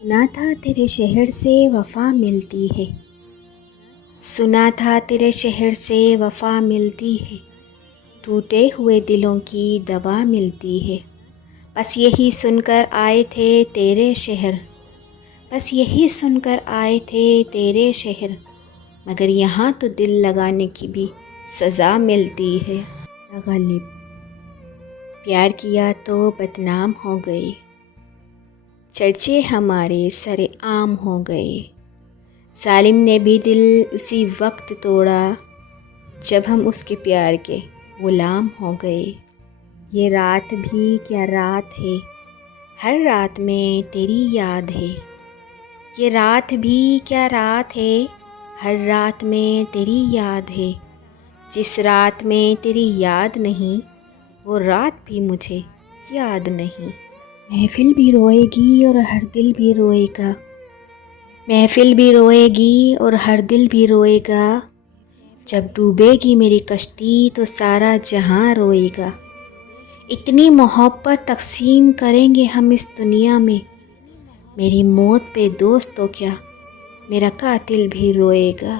سنا تھا تیرے شہر سے وفا ملتی ہے، سنا تھا تیرے شہر سے وفا ملتی ہے، ٹوٹے ہوئے دلوں کی دوا ملتی ہے۔ بس یہی سن کر آئے تھے تیرے شہر، بس یہی سن کر آئے تھے تیرے شہر، مگر یہاں تو دل لگانے کی بھی سزا ملتی ہے۔ غالب، پیار کیا تو بدنام ہو گئے، چرچے ہمارے سر عام ہو گئے، ظالم نے بھی دل اسی وقت توڑا جب ہم اس کے پیار کے غلام ہو گئے۔ یہ رات بھی کیا رات ہے، ہر رات میں تیری یاد ہے، یہ رات بھی کیا رات ہے، ہر رات میں تیری یاد ہے، جس رات میں تیری یاد نہیں وہ رات بھی مجھے یاد نہیں۔ محفل بھی روئے گی اور ہر دل بھی روئے گا، محفل بھی روئے گی اور ہر دل بھی روئے گا، جب ڈوبے گی میری کشتی تو سارا جہاں روئے گا۔ اتنی محبت تقسیم کریں گے ہم اس دنیا میں، میری موت پہ دوست تو کیا میرا قاتل بھی روئے گا۔